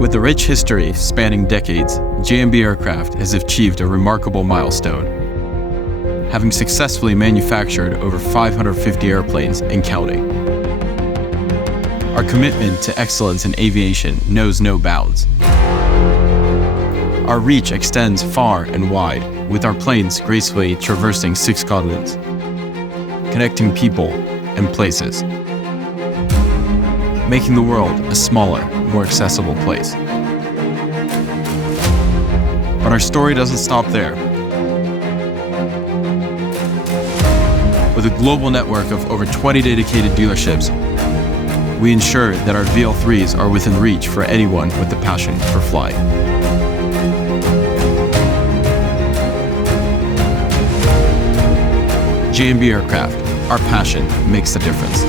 With a rich history spanning decades, JMB Aircraft has achieved a remarkable milestone, having successfully manufactured over 550 airplanes and counting. Our commitment to excellence in aviation knows no bounds. Our reach extends far and wide, with our planes gracefully traversing 6 continents, connecting people and places, making the world a smaller, more accessible place. But our story doesn't stop there. With a global network of over 20 dedicated dealerships, we ensure that our VL3s are within reach for anyone with the passion for flying. JMB Aircraft, our passion makes the difference.